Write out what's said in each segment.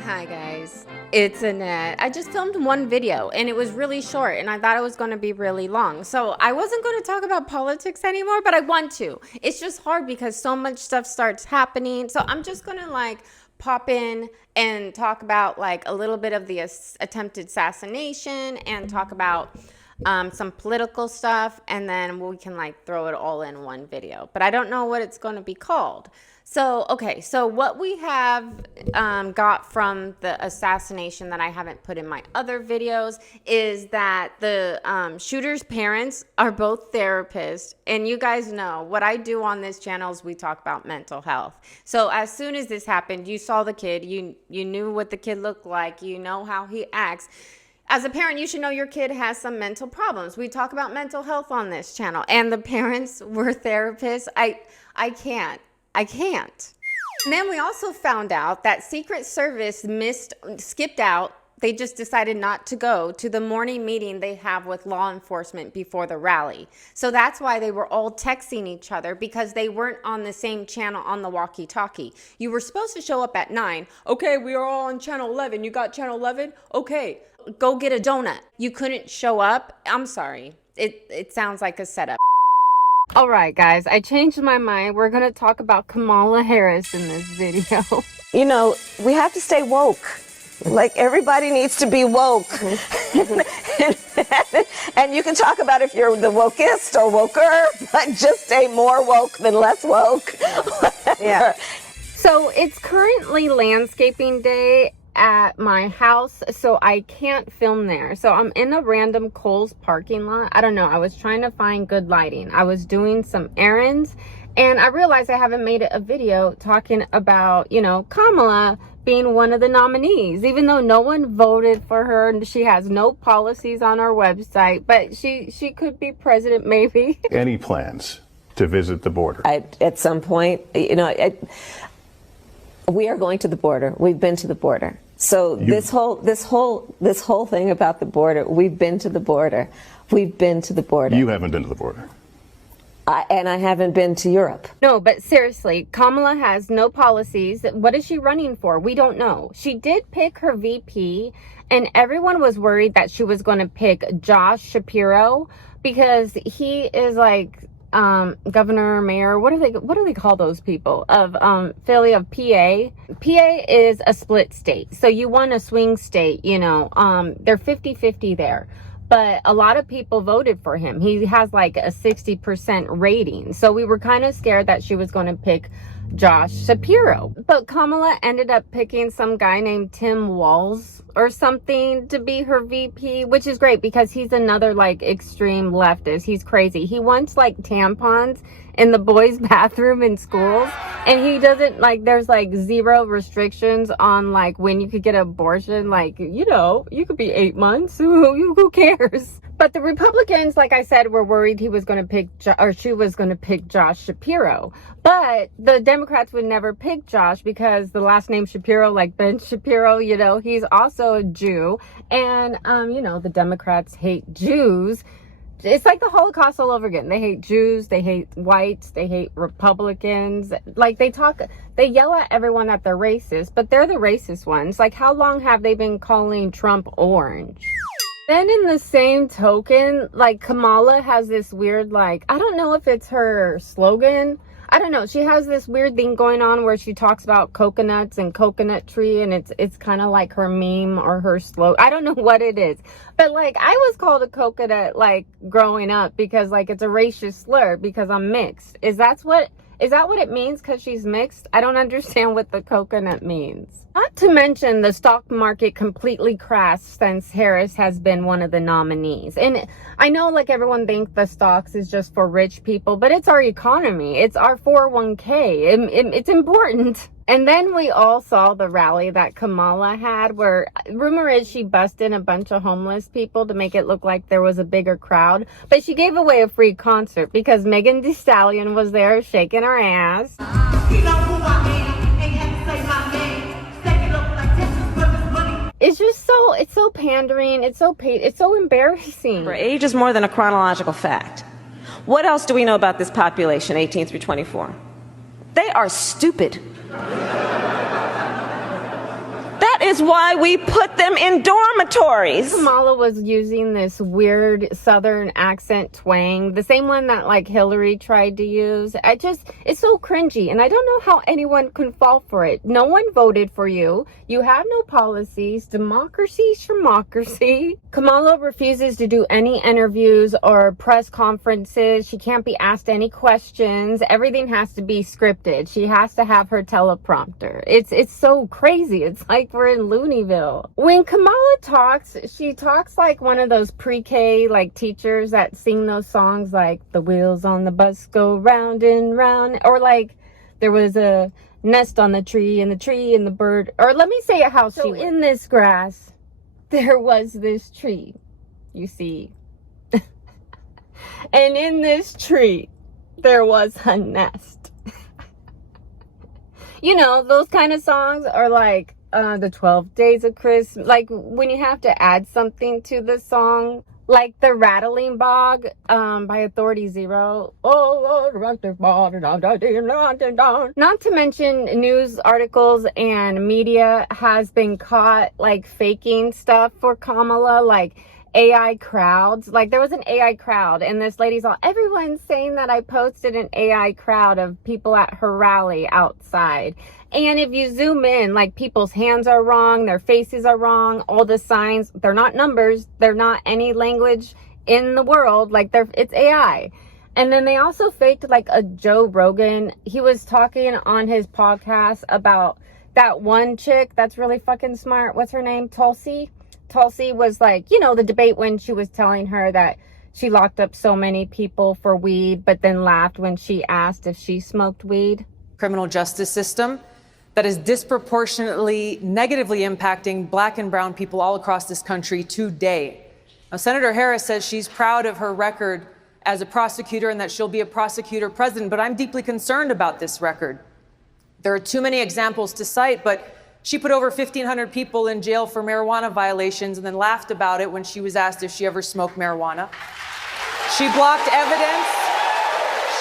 Hi guys, it's Annette. I just filmed one video and it was really short and I thought it was going to be really long. So I wasn't going to talk about politics anymore, but I want to. It's just hard because so much stuff starts happening. So I'm just going to pop in and talk about a little bit of the attempted assassination and talk about some political stuff, and then we can throw it all in one video. But I don't know what it's going to be called. So, okay, so what we have got from the assassination that I haven't put in my other videos is that the shooter's parents are both therapists. And you guys know what I do on this channel is we talk about mental health. So as soon as this happened, you saw the kid, you knew what the kid looked like, you know how he acts. As a parent, you should know your kid has some mental problems. We talk about mental health on this channel, and the parents were therapists. I can't. And then we also found out that Secret Service skipped out. They just decided not to go to the morning meeting they have with law enforcement before the rally. So that's why they were all texting each other, because they weren't on the same channel on the walkie-talkie. You were supposed to show up at 9. Okay, we are all on channel 11. You got channel 11? Okay, go get a donut. You couldn't show up? I'm sorry. It sounds like a setup. All right, guys, I changed my mind. We're going to talk about Kamala Harris in this video. You know, we have to stay woke. Everybody needs to be woke. And you can talk about if you're the wokest or woker, but just stay more woke than less woke. Yeah. So it's currently landscaping day at my house, so I can't film there. So I'm in a random Kohl's parking lot. I don't know, I was trying to find good lighting. I was doing some errands and I realized I haven't made a video talking about, Kamala being one of the nominees, even though no one voted for her and she has no policies on her website, but she could be president maybe. Any plans to visit the border? At some point, we are going to the border. We've been to the border. So this whole thing about the border, we've been to the border. We've been to the border. You haven't been to the border. And I haven't been to Europe. No, but seriously, Kamala has no policies. What is she running for? We don't know. She did pick her VP, and everyone was worried that she was going to pick Josh Shapiro because he is governor, mayor, what do they call those people of Philly, of PA. PA is a split state, so you want a swing state, they're 50-50 there, but a lot of people voted for him. He has a 60% rating, so we were kind of scared that she was going to pick Josh Shapiro, but Kamala ended up picking some guy named Tim Walz or something to be her VP, which is great because he's another extreme leftist. He's crazy. He wants tampons in the boys' bathroom in schools, and he doesn't there's zero restrictions on when you could get an abortion. You could be 8 months. Who cares? But the Republicans, like I said, were worried he was going to pick, or she was going to pick Josh Shapiro. But the Democrats would never pick Josh because the last name Shapiro, like Ben Shapiro, he's also a Jew. And, the Democrats hate Jews. It's like the Holocaust all over again. They hate Jews, they hate whites, they hate Republicans. They yell at everyone that they're racist, but they're the racist ones. How long have they been calling Trump orange? Then in the same token, Kamala has this weird, I don't know if it's her slogan. I don't know. She has this weird thing going on where she talks about coconuts and coconut tree, and it's kind of like her meme or her slogan. I don't know what it is. But I was called a coconut growing up because it's a racist slur because I'm mixed. Is that what it means because she's mixed? I don't understand what the coconut means. Not to mention the stock market completely crashed since Harris has been one of the nominees. And I know everyone thinks the stocks is just for rich people, but it's our economy. It's our 401k. It's important. And then we all saw the rally that Kamala had where rumor is she busted a bunch of homeless people to make it look like there was a bigger crowd. But she gave away a free concert because Megan Thee Stallion was there shaking her ass. It's so pandering. It's so embarrassing. Age is more than a chronological fact. What else do we know about this population, 18 through 24? They are stupid. That is why we put them in dormitories. Kamala was using this weird Southern accent twang, the same one that like Hillary tried to use. It's so cringy, and I don't know how anyone can fall for it. No one voted for you. You have no policies. Democracy's schmocracy. Kamala refuses to do any interviews or press conferences. She can't be asked any questions. Everything has to be scripted. She has to have her teleprompter. It's so crazy. It's like we're in Looneyville. When Kamala talks, she talks like one of those pre-K like teachers that sing those songs like the wheels on the bus go round and round, or like there was a nest on the tree and the bird, or let me say a house. So in this grass there was this tree, you see. And in this tree there was a nest. You know, those kind of songs are like the 12 Days of Christmas, like when you have to add something to the song, like the Rattling Bog by Authority Zero. Not to mention news articles and media has been caught like faking stuff for Kamala, like AI crowds. Like there was an AI crowd and this lady's all, everyone's saying that I posted an AI crowd of people at her rally outside. And if you zoom in, like people's hands are wrong, their faces are wrong, all the signs, they're not numbers, they're not any language in the world, like it's AI. And then they also faked like a Joe Rogan. He was talking on his podcast about that one chick that's really fucking smart. What's her name? Tulsi was like, you know, the debate when she was telling her that she locked up so many people for weed, but then laughed when she asked if she smoked weed. Criminal justice system that is disproportionately negatively impacting Black and brown people all across this country today. Now, Senator Harris says she's proud of her record as a prosecutor and that she'll be a prosecutor president, but I'm deeply concerned about this record. There are too many examples to cite, but she put over 1,500 people in jail for marijuana violations and then laughed about it when she was asked if she ever smoked marijuana. She blocked evidence.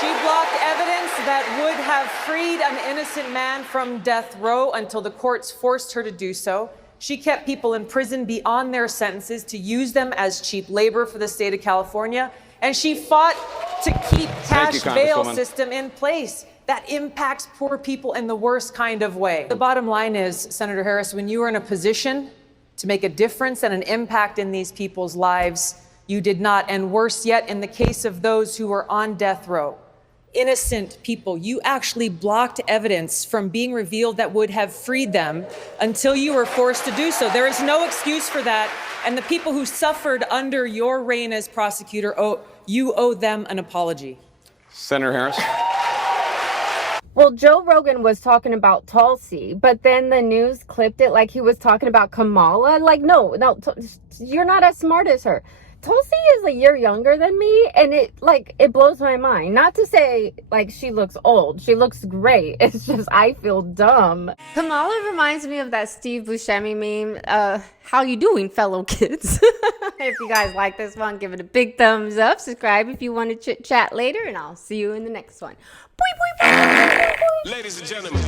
She blocked evidence that would have freed an innocent man from death row until the courts forced her to do so. She kept people in prison beyond their sentences to use them as cheap labor for the state of California. And she fought to keep cash bail system in place that impacts poor people in the worst kind of way. The bottom line is, Senator Harris, when you are in a position to make a difference and an impact in these people's lives, you did not. And worse yet, in the case of those who were on death row, innocent people, you actually blocked evidence from being revealed that would have freed them until you were forced to do so. There is no excuse for that. And the people who suffered under your reign as prosecutor, you owe them an apology. Senator Harris. Well, Joe Rogan was talking about Tulsi, but then the news clipped it like he was talking about Kamala. Like, no, you're not as smart as her. Tulsi is a year younger than me, and it blows my mind. Not to say like she looks old. She looks great. It's just I feel dumb. Kamala reminds me of that Steve Buscemi meme. How you doing, fellow kids? If you guys like this one, give it a big thumbs up. Subscribe if you want to chit chat later, and I'll see you in the next one. Boy, boy, boy, boy, boy. Ladies and gentlemen.